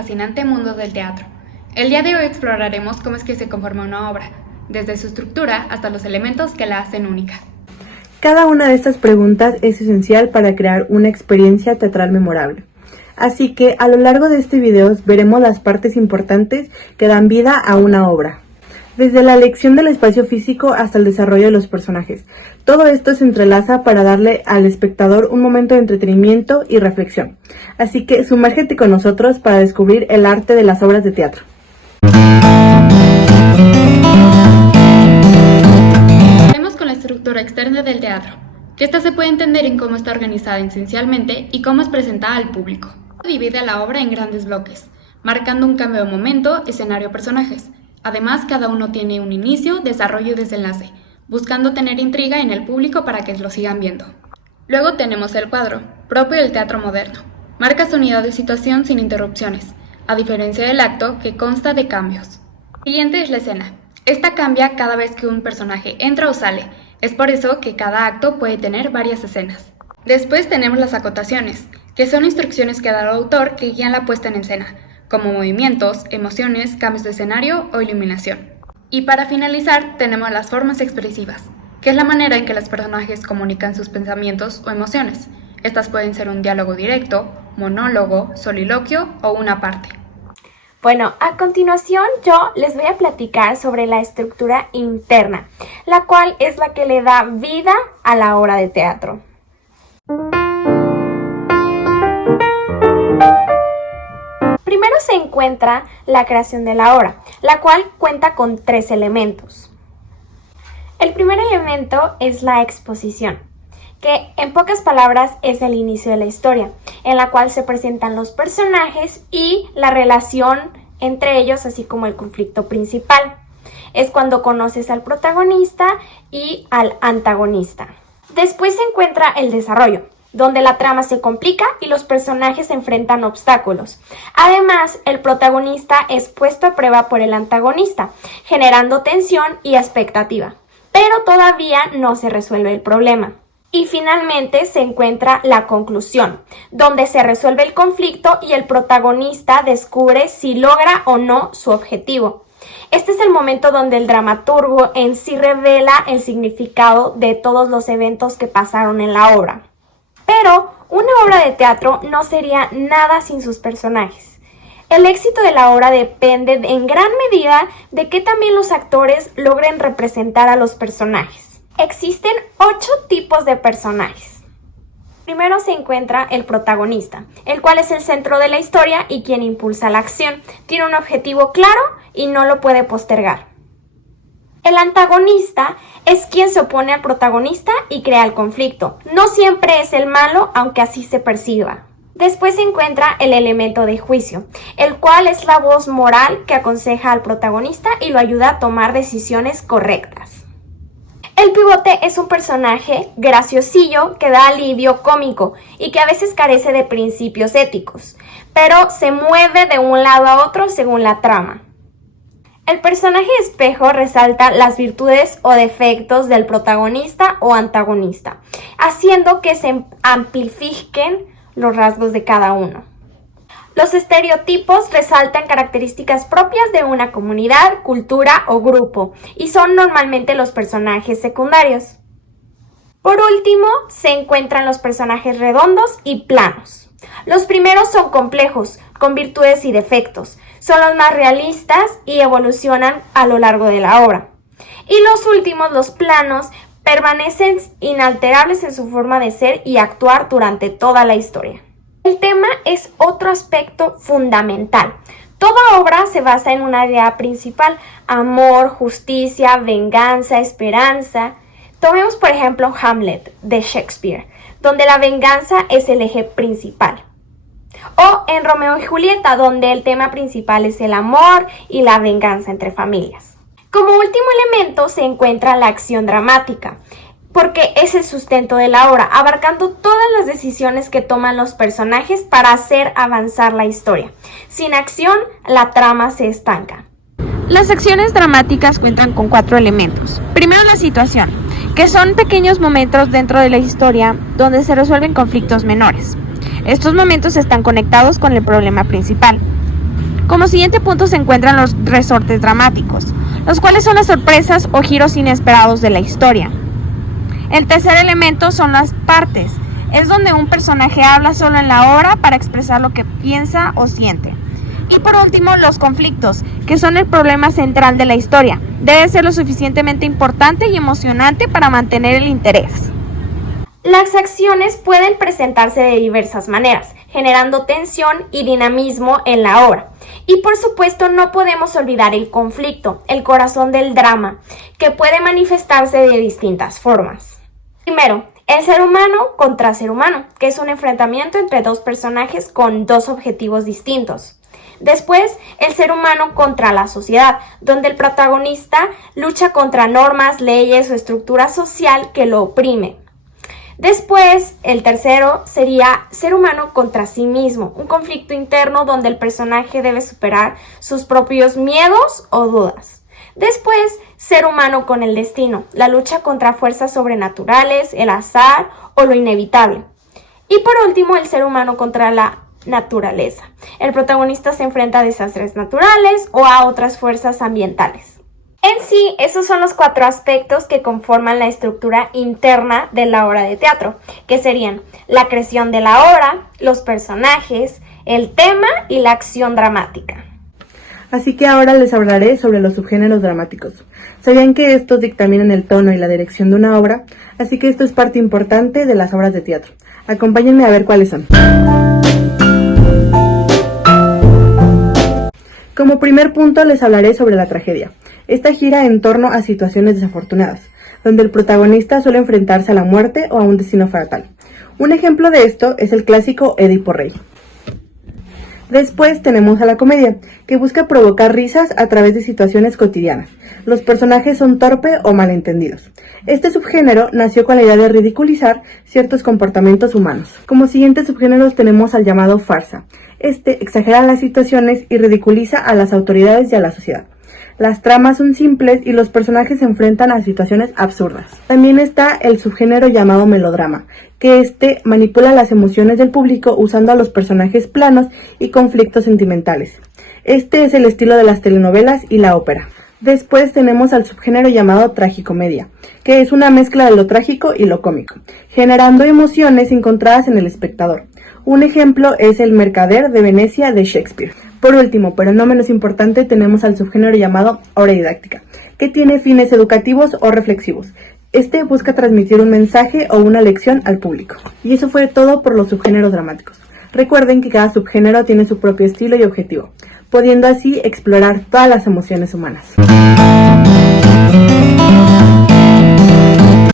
fascinante mundo del teatro. El día de hoy exploraremos cómo es que se conforma una obra, desde su estructura hasta los elementos que la hacen única. Cada una de estas preguntas es esencial para crear una experiencia teatral memorable. Así que a lo largo de este video veremos las partes importantes que dan vida a una obra. Desde la elección del espacio físico hasta el desarrollo de los personajes. Todo esto se entrelaza para darle al espectador un momento de entretenimiento y reflexión. Así que sumérgete con nosotros para descubrir el arte de las obras de teatro. Empecemos con la estructura externa del teatro, que esta se puede entender en cómo está organizada esencialmente y cómo es presentada al público. Divide la obra en grandes bloques, marcando un cambio de momento, escenario, personajes. Además, cada uno tiene un inicio, desarrollo y desenlace, buscando tener intriga en el público para que lo sigan viendo. Luego tenemos el cuadro, propio del teatro moderno. Marca su unidad de situación sin interrupciones, a diferencia del acto que consta de cambios. Siguiente es la escena. Esta cambia cada vez que un personaje entra o sale, es por eso que cada acto puede tener varias escenas. Después tenemos las acotaciones, que son instrucciones que da el autor que guían la puesta en escena, como movimientos, emociones, cambios de escenario o iluminación. Y para finalizar tenemos las formas expresivas, que es la manera en que los personajes comunican sus pensamientos o emociones. Estas pueden ser un diálogo directo, monólogo, soliloquio o una parte. Bueno, a continuación yo les voy a platicar sobre la estructura interna, la cual es la que le da vida a la obra de teatro. Primero se encuentra la creación de la obra, la cual cuenta con 3 elementos. El primer elemento es la exposición, que en pocas palabras es el inicio de la historia, en la cual se presentan los personajes y la relación entre ellos, así como el conflicto principal. Es cuando conoces al protagonista y al antagonista. Después se encuentra el desarrollo, donde la trama se complica y los personajes enfrentan obstáculos. Además, el protagonista es puesto a prueba por el antagonista, generando tensión y expectativa, pero todavía no se resuelve el problema. Y finalmente se encuentra la conclusión, donde se resuelve el conflicto y el protagonista descubre si logra o no su objetivo. Este es el momento donde el dramaturgo en sí revela el significado de todos los eventos que pasaron en la obra. Pero una obra de teatro no sería nada sin sus personajes. El éxito de la obra depende en gran medida de que también los actores logren representar a los personajes. Existen 8 tipos de personajes. Primero se encuentra el protagonista, el cual es el centro de la historia y quien impulsa la acción. Tiene un objetivo claro y no lo puede postergar. El antagonista es quien se opone al protagonista y crea el conflicto. No siempre es el malo, aunque así se perciba. Después se encuentra el elemento de juicio, el cual es la voz moral que aconseja al protagonista y lo ayuda a tomar decisiones correctas. El pivote es un personaje graciosillo que da alivio cómico y que a veces carece de principios éticos, pero se mueve de un lado a otro según la trama. El personaje espejo resalta las virtudes o defectos del protagonista o antagonista, haciendo que se amplifiquen los rasgos de cada uno. Los estereotipos resaltan características propias de una comunidad, cultura o grupo y son normalmente los personajes secundarios. Por último, se encuentran los personajes redondos y planos. Los primeros son complejos, con virtudes y defectos. Son los más realistas y evolucionan a lo largo de la obra. Y los últimos, los planos, permanecen inalterables en su forma de ser y actuar durante toda la historia. El tema es otro aspecto fundamental. Toda obra se basa en una idea principal: amor, justicia, venganza, esperanza. Tomemos por ejemplo Hamlet de Shakespeare, donde la venganza es el eje principal. O en Romeo y Julieta, donde el tema principal es el amor y la venganza entre familias. Como último elemento se encuentra la acción dramática, porque es el sustento de la obra, abarcando todas las decisiones que toman los personajes para hacer avanzar la historia. Sin acción, la trama se estanca. Las acciones dramáticas cuentan con 4 elementos. Primero, la situación, que son pequeños momentos dentro de la historia donde se resuelven conflictos menores. Estos momentos están conectados con el problema principal. Como siguiente punto se encuentran los resortes dramáticos, los cuales son las sorpresas o giros inesperados de la historia. El tercer elemento son las partes. Es donde un personaje habla solo en la obra para expresar lo que piensa o siente. Y por último, los conflictos, que son el problema central de la historia. Debe ser lo suficientemente importante y emocionante para mantener el interés. Las acciones pueden presentarse de diversas maneras, generando tensión y dinamismo en la obra. Y por supuesto no podemos olvidar el conflicto, el corazón del drama, que puede manifestarse de distintas formas. Primero, el ser humano contra ser humano, que es un enfrentamiento entre dos personajes con dos objetivos distintos. Después, el ser humano contra la sociedad, donde el protagonista lucha contra normas, leyes o estructura social que lo oprime. Después, el tercero sería ser humano contra sí mismo, un conflicto interno donde el personaje debe superar sus propios miedos o dudas. Después, ser humano con el destino, la lucha contra fuerzas sobrenaturales, el azar o lo inevitable. Y por último, el ser humano contra la naturaleza. El protagonista se enfrenta a desastres naturales o a otras fuerzas ambientales. En sí, esos son los 4 aspectos que conforman la estructura interna de la obra de teatro, que serían la creación de la obra, los personajes, el tema y la acción dramática. Así que ahora les hablaré sobre los subgéneros dramáticos. ¿Sabían que estos dictaminan el tono y la dirección de una obra? Así que esto es parte importante de las obras de teatro. Acompáñenme a ver cuáles son. Como primer punto les hablaré sobre la tragedia. Esta gira en torno a situaciones desafortunadas, donde el protagonista suele enfrentarse a la muerte o a un destino fatal. Un ejemplo de esto es el clásico Edipo Rey. Después tenemos a la comedia, que busca provocar risas a través de situaciones cotidianas. Los personajes son torpe o malentendidos. Este subgénero nació con la idea de ridiculizar ciertos comportamientos humanos. Como siguientes subgéneros tenemos al llamado farsa. Este exagera las situaciones y ridiculiza a las autoridades y a la sociedad. Las tramas son simples y los personajes se enfrentan a situaciones absurdas. También está el subgénero llamado melodrama, que manipula las emociones del público usando a los personajes planos y conflictos sentimentales. Este es el estilo de las telenovelas y la ópera. Después tenemos al subgénero llamado tragicomedia, que es una mezcla de lo trágico y lo cómico, generando emociones encontradas en el espectador. Un ejemplo es El Mercader de Venecia de Shakespeare. Por último, pero no menos importante, tenemos al subgénero llamado obra didáctica, que tiene fines educativos o reflexivos. Este busca transmitir un mensaje o una lección al público. Y eso fue todo por los subgéneros dramáticos. Recuerden que cada subgénero tiene su propio estilo y objetivo, pudiendo así explorar todas las emociones humanas.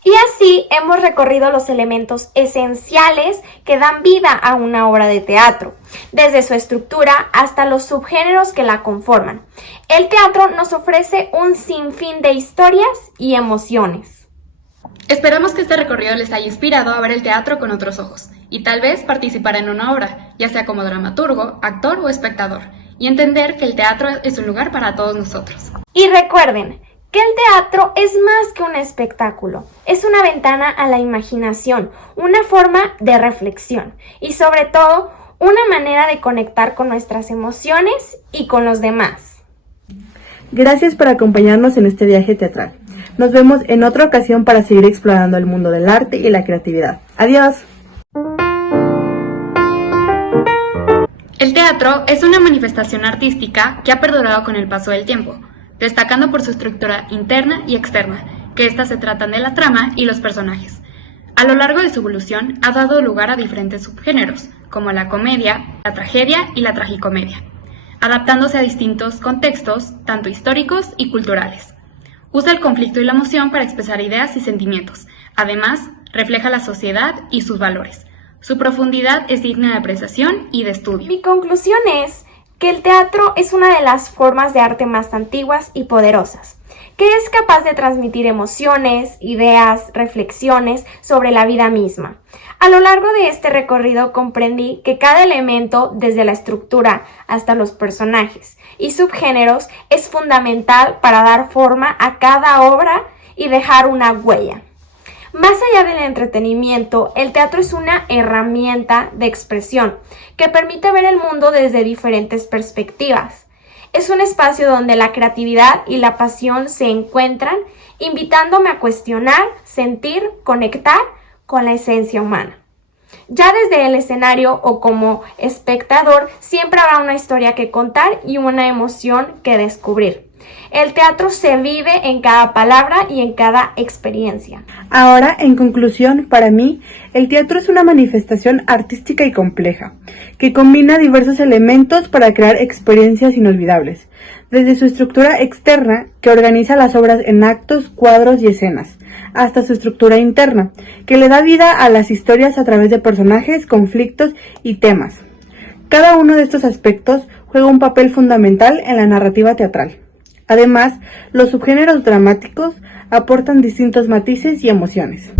Y así hemos recorrido los elementos esenciales que dan vida a una obra de teatro, desde su estructura hasta los subgéneros que la conforman. El teatro nos ofrece un sinfín de historias y emociones. Esperamos que este recorrido les haya inspirado a ver el teatro con otros ojos y tal vez participar en una obra, ya sea como dramaturgo, actor o espectador, y entender que el teatro es un lugar para todos nosotros. Y recuerden que el teatro es más que un espectáculo, es una ventana a la imaginación, una forma de reflexión y sobre todo una manera de conectar con nuestras emociones y con los demás. Gracias por acompañarnos en este viaje teatral. Nos vemos en otra ocasión para seguir explorando el mundo del arte y la creatividad. ¡Adiós! El teatro es una manifestación artística que ha perdurado con el paso del tiempo, destacando por su estructura interna y externa, que éstas se tratan de la trama y los personajes. A lo largo de su evolución ha dado lugar a diferentes subgéneros, como la comedia, la tragedia y la tragicomedia, adaptándose a distintos contextos, tanto históricos y culturales. Usa el conflicto y la emoción para expresar ideas y sentimientos. Además, refleja la sociedad y sus valores. Su profundidad es digna de apreciación y de estudio. Mi conclusión es que el teatro es una de las formas de arte más antiguas y poderosas, que es capaz de transmitir emociones, ideas, reflexiones sobre la vida misma. A lo largo de este recorrido comprendí que cada elemento, desde la estructura hasta los personajes y subgéneros, es fundamental para dar forma a cada obra y dejar una huella. Más allá del entretenimiento, el teatro es una herramienta de expresión que permite ver el mundo desde diferentes perspectivas. Es un espacio donde la creatividad y la pasión se encuentran, invitándome a cuestionar, sentir, conectar con la esencia humana. Ya desde el escenario o como espectador, siempre habrá una historia que contar y una emoción que descubrir. El teatro se vive en cada palabra y en cada experiencia. Ahora, en conclusión, para mí, el teatro es una manifestación artística y compleja, que combina diversos elementos para crear experiencias inolvidables, desde su estructura externa, que organiza las obras en actos, cuadros y escenas, hasta su estructura interna, que le da vida a las historias a través de personajes, conflictos y temas. Cada uno de estos aspectos juega un papel fundamental en la narrativa teatral. Además, los subgéneros dramáticos aportan distintos matices y emociones.